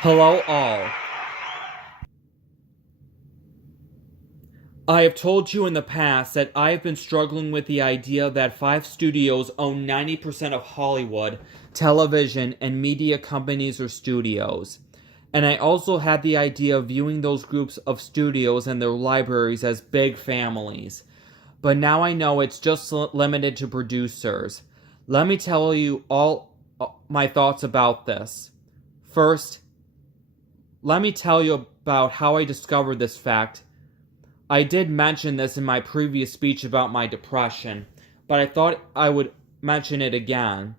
Hello all. I have told you in the past that I have been struggling with the idea that five studios own 90% of Hollywood, television, and media companies or studios. And I also had the idea of viewing those groups of studios and their libraries as big families. But now I know it's just limited to producers. Let me tell you all my thoughts about this. First, let me tell you about how I discovered this fact. I did mention this in my previous speech about my depression, but I thought I would mention it again.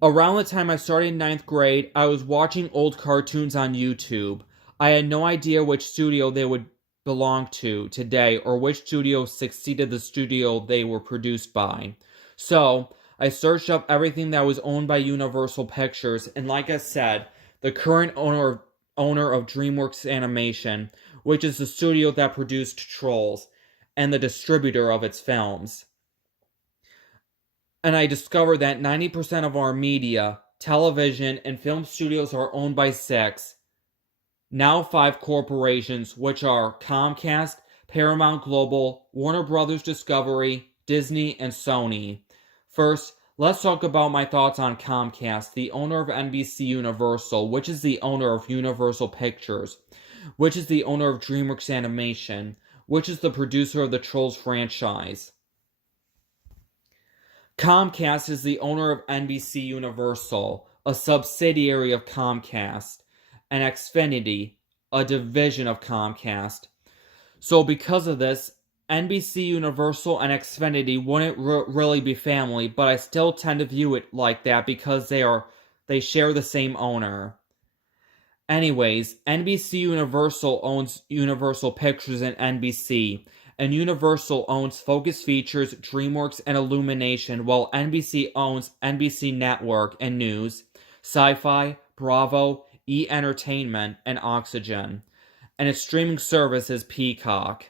Around the time I started ninth grade, I was watching old cartoons on YouTube. I had no idea which studio they would belong to today or which studio succeeded the studio they were produced by. So, I searched up everything that was owned by Universal Pictures, and like I said, the current owner of DreamWorks Animation, which is the studio that produced Trolls, and the distributor of its films. And I discovered that 90% of our media, television, and film studios are owned by six, now five corporations, which are Comcast, Paramount Global, Warner Brothers Discovery, Disney, and Sony. First, let's talk about my thoughts on Comcast, the owner of NBC Universal, which is the owner of Universal Pictures, which is the owner of DreamWorks Animation, which is the producer of the Trolls franchise. Comcast is the owner of NBC Universal, a subsidiary of Comcast, and Xfinity, a division of Comcast. So because of this, NBC Universal and Xfinity wouldn't really be family, but I still tend to view it like that because they share the same owner. Anyways, NBC Universal owns Universal Pictures and NBC, and Universal owns Focus Features, DreamWorks, and Illumination, while NBC owns NBC Network and News, Sci-Fi, Bravo, E! Entertainment, and Oxygen, and its streaming service is Peacock.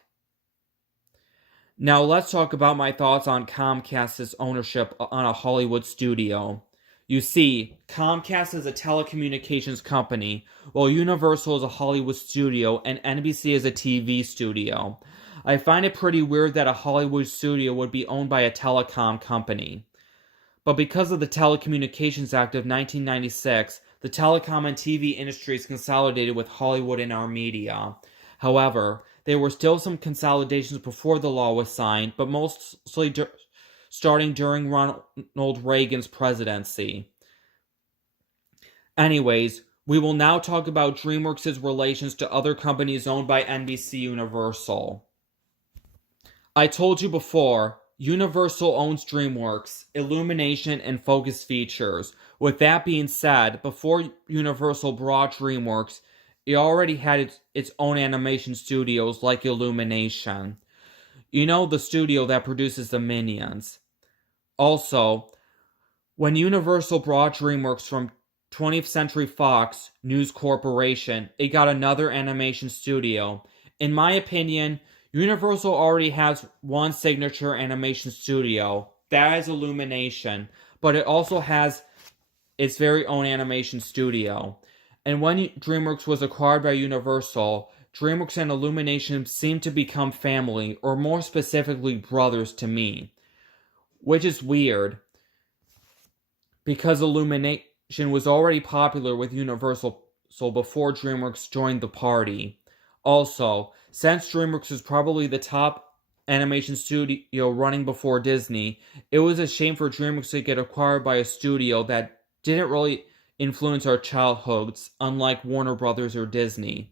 Now let's talk about my thoughts on Comcast's ownership on a Hollywood studio. You see, Comcast is a telecommunications company, while Universal is a Hollywood studio and NBC is a TV studio. I find it pretty weird that a Hollywood studio would be owned by a telecom company. But because of the Telecommunications Act of 1996, the telecom and TV industries consolidated with Hollywood in our media. However, there were still some consolidations before the law was signed, but mostly starting during Ronald Reagan's presidency. Anyways, we will now talk about DreamWorks' relations to other companies owned by NBC Universal. I told you before, Universal owns DreamWorks, Illumination, and Focus Features. With that being said, before Universal bought DreamWorks, it already had its own animation studios like Illumination. You know, the studio that produces the Minions. Also, when Universal bought DreamWorks from 20th Century Fox News Corporation, it got another animation studio. In my opinion, Universal already has one signature animation studio. That is Illumination. But it also has its very own animation studio. And when DreamWorks was acquired by Universal, DreamWorks and Illumination seemed to become family, or more specifically, brothers to me. Which is weird, because Illumination was already popular with Universal before DreamWorks joined the party. Also, since DreamWorks was probably the top animation studio running before Disney, it was a shame for DreamWorks to get acquired by a studio that didn't really influence our childhoods, unlike Warner Brothers or Disney.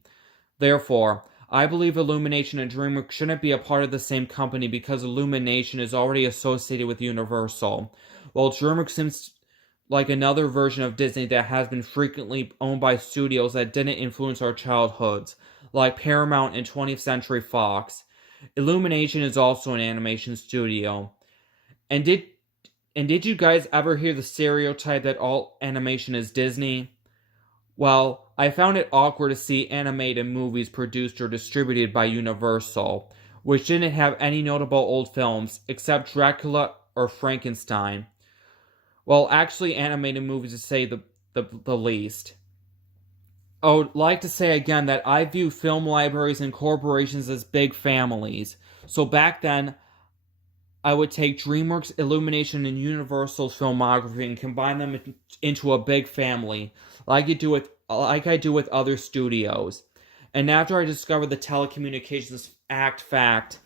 Therefore, I believe Illumination and DreamWorks shouldn't be a part of the same company because Illumination is already associated with Universal, while DreamWorks seems like another version of Disney that has been frequently owned by studios that didn't influence our childhoods, like Paramount and 20th Century Fox. Illumination is also an animation studio. And did you guys ever hear the stereotype that all animation is Disney? Well, I found it awkward to see animated movies produced or distributed by Universal, which didn't have any notable old films except Dracula or Frankenstein. Well, actually animated movies to say the least. I would like to say again that I view film libraries and corporations as big families. So back then, I would take DreamWorks, Illumination, and Universal's filmography and combine them into a big family, like I do with other studios. And after I discovered the Telecommunications Act fact,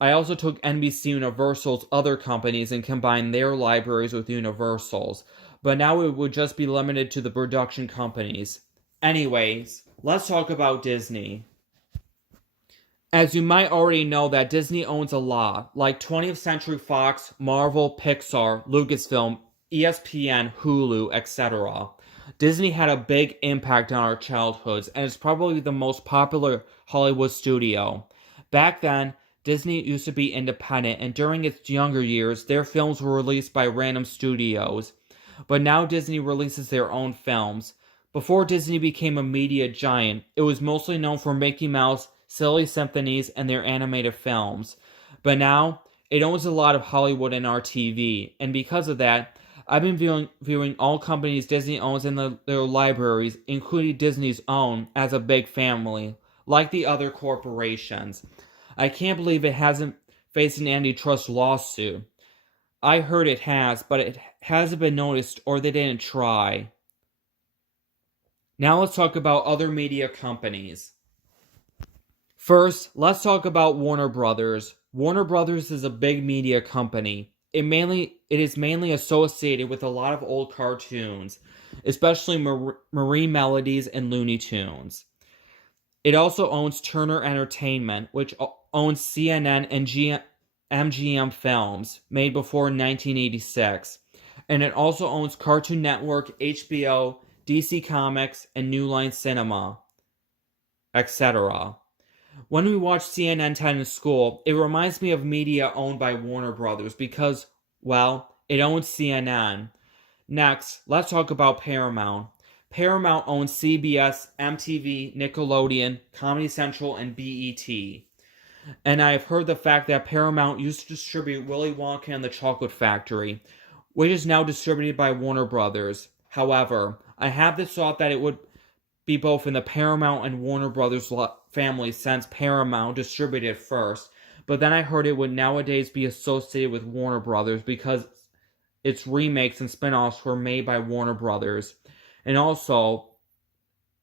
I also took NBC Universal's other companies and combined their libraries with Universal's. But now it would just be limited to the production companies. Anyways, let's talk about Disney. As you might already know, that Disney owns a lot, like 20th Century Fox, Marvel, Pixar, Lucasfilm, ESPN, Hulu, etc. Disney had a big impact on our childhoods, and is probably the most popular Hollywood studio. Back then, Disney used to be independent, and during its younger years, their films were released by random studios. But now Disney releases their own films. Before Disney became a media giant, it was mostly known for Mickey Mouse, Silly Symphonies, and their animated films. But now, it owns a lot of Hollywood and our TV, and because of that, I've been viewing all companies Disney owns in their libraries, including Disney's own, as a big family, like the other corporations. I can't believe it hasn't faced an antitrust lawsuit. I heard it has, but it hasn't been noticed or they didn't try. Now let's talk about other media companies. First, let's talk about Warner Brothers. Warner Brothers is a big media company. It is mainly associated with a lot of old cartoons, especially Marine Melodies and Looney Tunes. It also owns Turner Entertainment, which owns CNN and MGM Films, made before 1986. And it also owns Cartoon Network, HBO, DC Comics, and New Line Cinema, etc. When we watch CNN 10 in school, it reminds me of media owned by Warner Brothers because, well, it owns CNN. Next, let's talk about Paramount. Paramount owns CBS, MTV, Nickelodeon, Comedy Central, and BET. And I have heard the fact that Paramount used to distribute Willy Wonka and the Chocolate Factory, which is now distributed by Warner Brothers. However, I have this thought that it would be both in the Paramount and Warner Brothers family since Paramount distributed it first, but then I heard it would nowadays be associated with Warner Brothers because its remakes and spin-offs were made by Warner Brothers. And also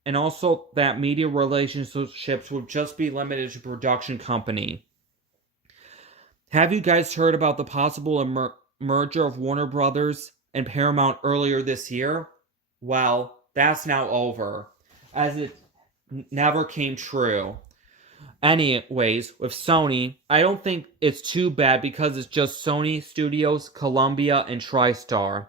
that media relationships would just be limited to production company. Have you guys heard about the possible merger of Warner Brothers and Paramount earlier this year? Well, that's now over, as it never came true. Anyways, with Sony, I don't think it's too bad because it's just Sony Studios, Columbia, and TriStar.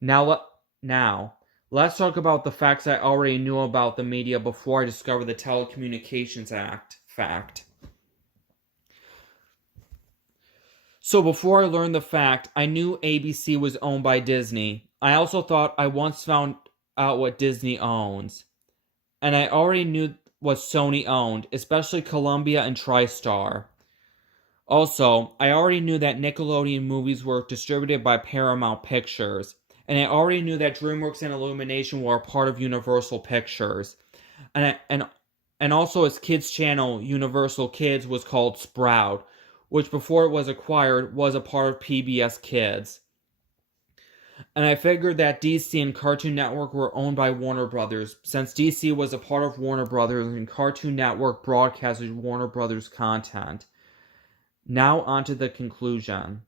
Now, let's talk about the facts I already knew about the media before I discovered the Telecommunications Act fact. So before I learned the fact, I knew ABC was owned by Disney. I also thought I once found out what Disney owns. And I already knew what Sony owned, especially Columbia and TriStar. Also, I already knew that Nickelodeon movies were distributed by Paramount Pictures. And I already knew that DreamWorks and Illumination were a part of Universal Pictures. And also its kids channel, Universal Kids, was called Sprout, which before it was acquired was a part of PBS Kids. And I figured that DC and Cartoon Network were owned by Warner Brothers, since DC was a part of Warner Brothers and Cartoon Network broadcasted Warner Brothers content. Now onto the conclusion.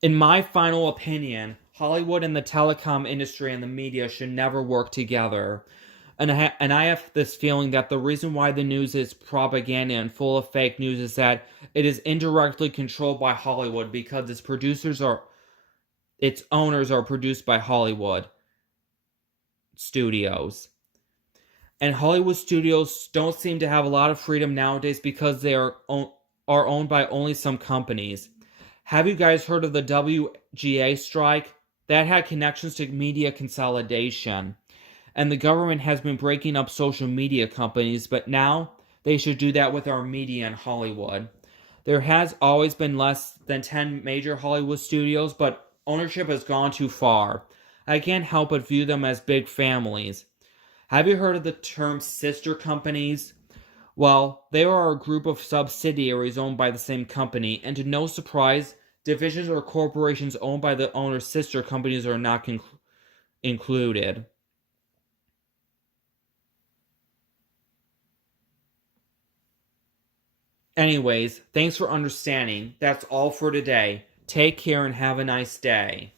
In my final opinion, Hollywood and the telecom industry and the media should never work together. And I have this feeling that the reason why the news is propaganda and full of fake news is that it is indirectly controlled by Hollywood because its owners are produced by Hollywood studios. And Hollywood studios don't seem to have a lot of freedom nowadays because they are owned by only some companies. Have you guys heard of the WGA strike? That had connections to media consolidation. And the government has been breaking up social media companies, but now they should do that with our media in Hollywood. There has always been less than 10 major Hollywood studios, but ownership has gone too far. I can't help but view them as big families. Have you heard of the term sister companies? Well, they are a group of subsidiaries owned by the same company, and to no surprise, divisions or corporations owned by the owner's sister companies are not included. Anyways, thanks for understanding. That's all for today. Take care and have a nice day.